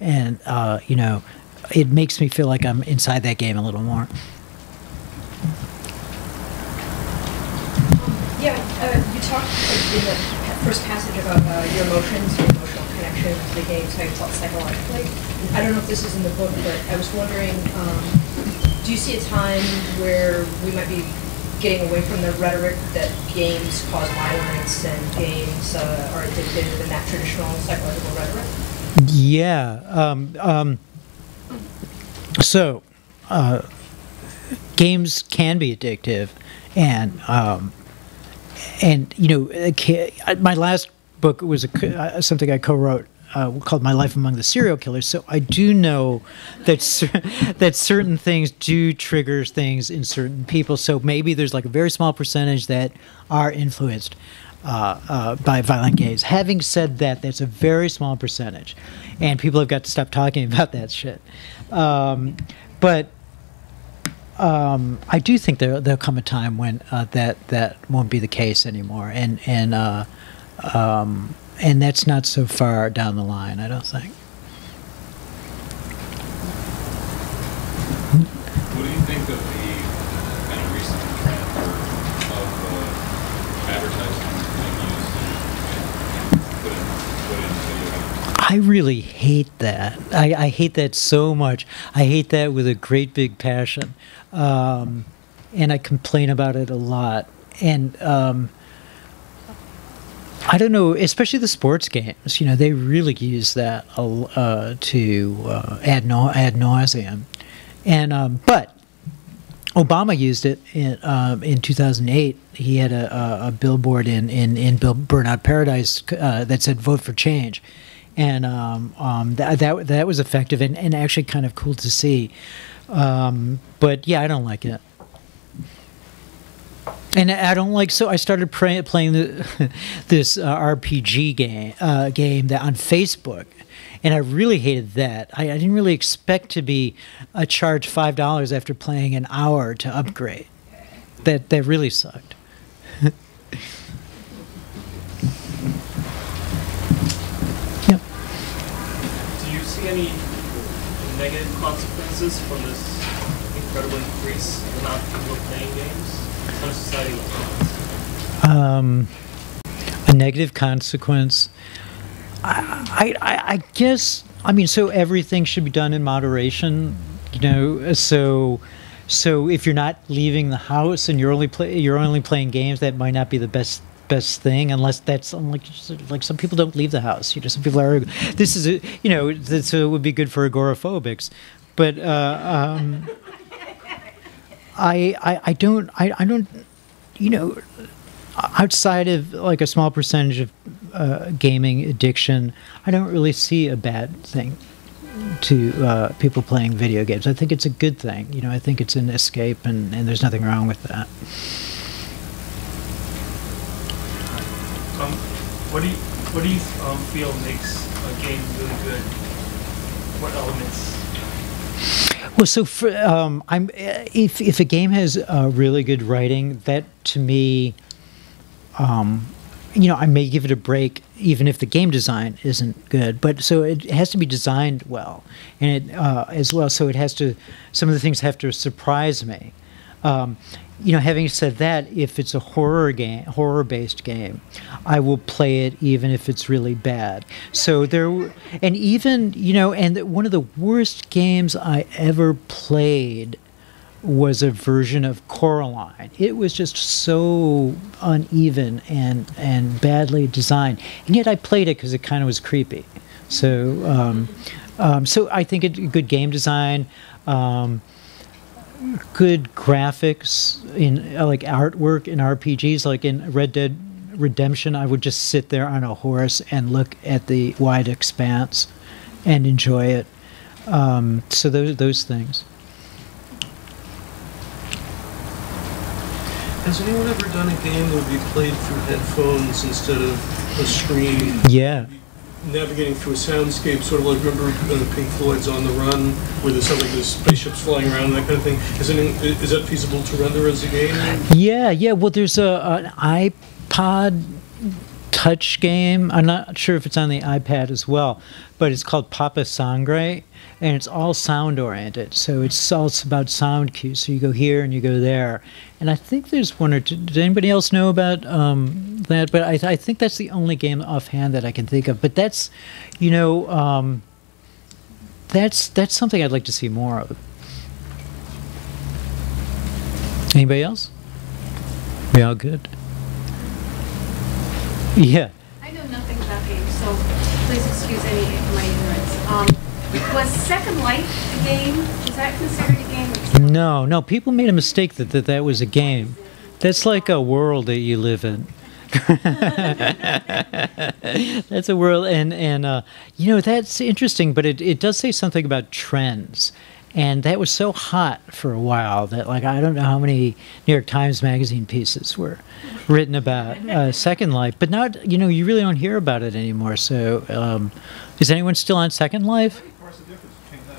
and you know, it makes me feel like I'm inside that game a little more. Yeah, you talked in the first passage about your emotions, your emotional connection to the games, how you felt psychologically. I don't know if this is in the book, but I was wondering, do you see a time where we might be getting away from the rhetoric that games cause violence and games are addictive and that traditional psychological rhetoric? Yeah. So, games can be addictive, and you know, my last book was something I co-wrote called "My Life Among the Serial Killers." So I do know that that certain things do trigger things in certain people. So maybe there's like a very small percentage that are influenced by violent games. Having said that, that's a very small percentage, and people have got to stop talking about that shit. But I do think there'll come a time when that won't be the case anymore, and that's not so far down the line, I don't think. What do you think of the kind of recent trend of advertising being used and put into I really hate that. I hate that so much. I hate that with a great big passion. And I complain about it a lot. And I don't know, especially the sports games, you know, they really use that to ad nauseum. And but Obama used it in 2008. He had a billboard in Burnout Paradise that said "Vote for Change," and that was effective and actually kind of cool to see. But yeah, I don't like it. And I don't like, so I started playing this RPG game that on Facebook, and I really hated that. I didn't really expect to be charged $5 after playing an hour to upgrade. That really sucked. Yep. Do you see any negative consequences from this incredible increase in the amount of people playing games? Society. A negative consequence. I guess. I mean, so everything should be done in moderation. You know, so if you're not leaving the house and you're only playing games, that might not be the best thing, unless that's like some people don't leave the house. You know, some people are. This is you know, this would be good for agoraphobics, but. I don't, you know, outside of like a small percentage of gaming addiction, I don't really see a bad thing to people playing video games. I think it's a good thing. You know, I think it's an escape, and there's nothing wrong with that. What do you feel makes a game really good? What elements? Well, so for, if a game has really good writing, that to me, you know, I may give it a break even if the game design isn't good. But so it has to be designed well, and it as well. So it has to. Some of the things have to surprise me. You know, having said that, if it's a horror-based game, I will play it even if it's really bad. So there, and even, you know, and one of the worst games I ever played was a version of Coraline. It was just so uneven and badly designed, and yet I played it because it kind of was creepy. So, so I think good game design. Good graphics in like artwork in RPGs, like in Red Dead Redemption, I would just sit there on a horse and look at the wide expanse and enjoy it. So those things. Has anyone ever done a game that would be played through headphones instead of a screen? Yeah. Navigating through a soundscape, sort of like, remember Pink Floyd's On the Run, where there's something, there's spaceships flying around and that kind of thing. Is that feasible to render as a game? Yeah. Well, there's an iPod touch game. I'm not sure if it's on the iPad as well, but it's called Papa Sangre, and it's all sound oriented. So it's all about sound cues. So you go here and you go there. And I think there's one or two. Does anybody else know about that? But I think that's the only game offhand that I can think of. But that's, you know, that's something I'd like to see more of. Anybody else? We all good? Yeah. I know nothing about games, so please excuse any of my ignorance. Was Second Life a game? Is that considered a game? No, no. People made a mistake that was a game. That's like a world that you live in. That's a world, and you know, that's interesting. But it does say something about trends. And that was so hot for a while that, like, I don't know how many New York Times Magazine pieces were written about Second Life. But now, you know, you really don't hear about it anymore. So is anyone still on Second Life? Of course, the difference between the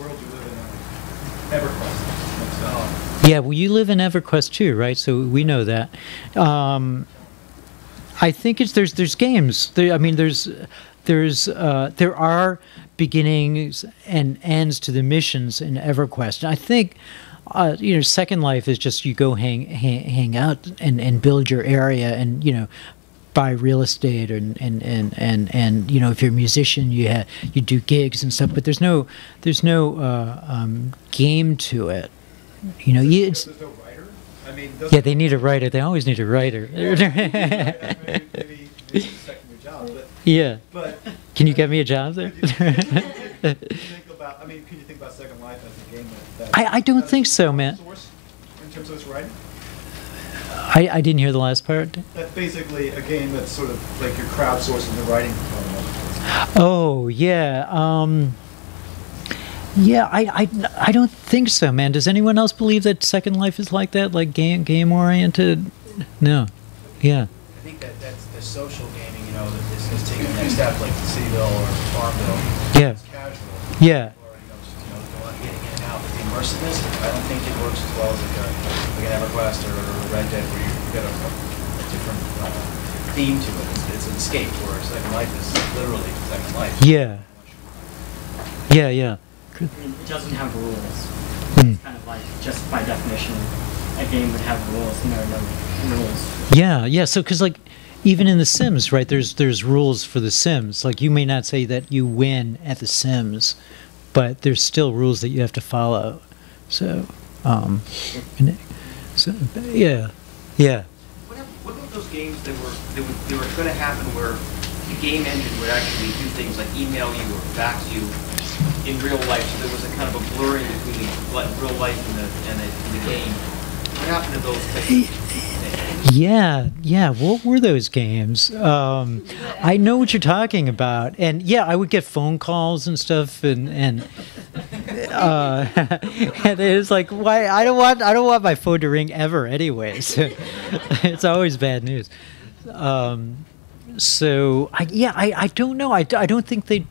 world you live in and EverQuest. Yeah, well, you live in EverQuest too, right? So we know that. I think there's games. I mean, there are beginnings and ends to the missions in EverQuest. And I think, you know, Second Life is just you go hang out and build your area and, you know, buy real estate and you know, if you're a musician, you do gigs and stuff. But there's no game to it. You know, it's. There's no writer? I mean, Yeah, they need a writer. They always need a writer. maybe it's second your job, but. Yeah. But Can you get me a job there? can you think about Second Life as a game that I don't think so, man. source in terms of its writing? I didn't hear the last part. That's basically a game that's sort of like you're crowdsourcing the writing component of it. Oh, yeah. Yeah, I don't think so, man. Does anyone else believe that Second Life is like that, like game oriented? No. Yeah. I think that's the social gaming, you know, that is taking the next step, like Cityville or Farmville. Yeah. It's casual. Yeah. Or, you know, just, you know, getting in and out. But the immersiveness, I don't think it works as well as like an EverQuest or Red Dead, where you've got a different theme to it. It's an escape, where Second Life is literally Second Life. Yeah. Yeah. I mean, it doesn't have rules. Mm. It's kind of like, just by definition, a game would have rules, and there are no rules. Yeah. So, because like, even in The Sims, right? There's rules for The Sims. Like, you may not say that you win at The Sims, but there's still rules that you have to follow. So, yeah. What about those games that were going to happen where the game engine would actually do things like email you or fax you in real life, so there was a kind of a blurring between real life and the game? What happened to those things? Yeah. What were those games? I know what you're talking about, and yeah, I would get phone calls and stuff, and and it's like, why? I don't want my phone to ring ever, anyways. It's always bad news. So I don't know. I don't think they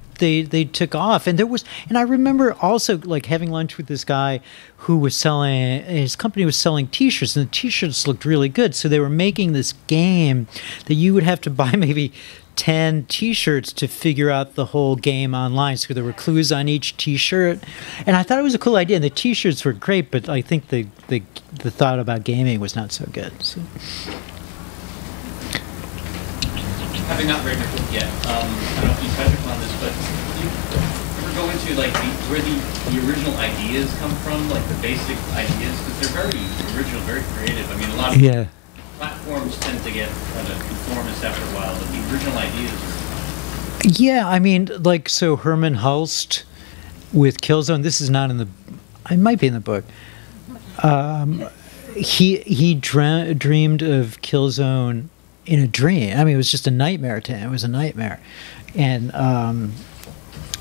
took off, and I remember also like having lunch with this guy who was selling, his company was selling T-shirts, and the T-shirts looked really good. So they were making this game that you would have to buy maybe 10 T-shirts to figure out the whole game online. So there were clues on each T-shirt, and I thought it was a cool idea. And the T-shirts were great, but I think the thought about gaming was not so good. So. Having not read your book yet, I don't know if you touched upon this, but do you ever go into like where the original ideas come from, like the basic ideas? Because they're very original, very creative. I mean, a lot of platforms tend to get kind of conformist after a while, but the original ideas are... Yeah, I mean, like, so Herman Hulst with Killzone, this is not in the... It might be in the book. He dreamed of Killzone in a dream. I mean, it was just a nightmare to him. It was a nightmare. And I'm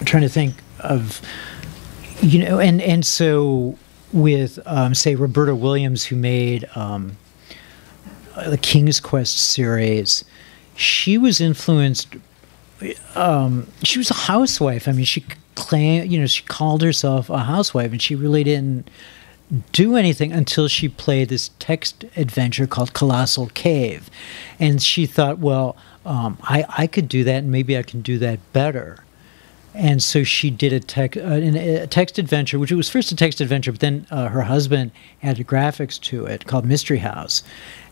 trying to think of, you know, and so with, say, Roberta Williams, who made the King's Quest series, she was influenced, she was a housewife. I mean, she claimed, you know, she called herself a housewife, and she really didn't do anything until she played this text adventure called Colossal Cave. And she thought, well, I could do that, and maybe I can do that better. And so she did a text adventure, which was first a text adventure, but then her husband added graphics to it called Mystery House.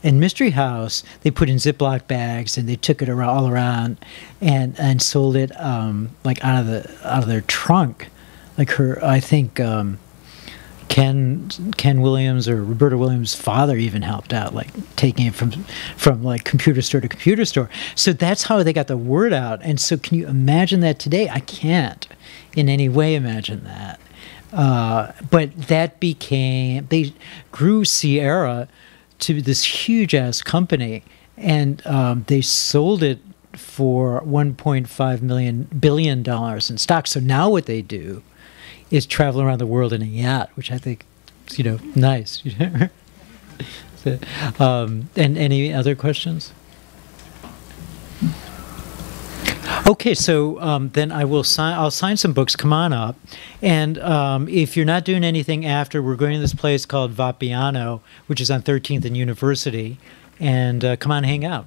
And Mystery House, they put in Ziploc bags and they took it all around and sold it like out of their trunk. Like I think Ken Williams or Roberta Williams' father even helped out, like taking it from like computer store to computer store. So that's how they got the word out. And so can you imagine that today? I can't in any way imagine that. But that they grew Sierra to this huge ass company, and they sold it for $1.5 billion in stock. So now what they do is travel around the world in a yacht, which I think is, nice. So, and any other questions? Okay, so then I'll sign some books. Come on up. And if you're not doing anything after, we're going to this place called Vapiano, which is on 13th and University. And come on, hang out.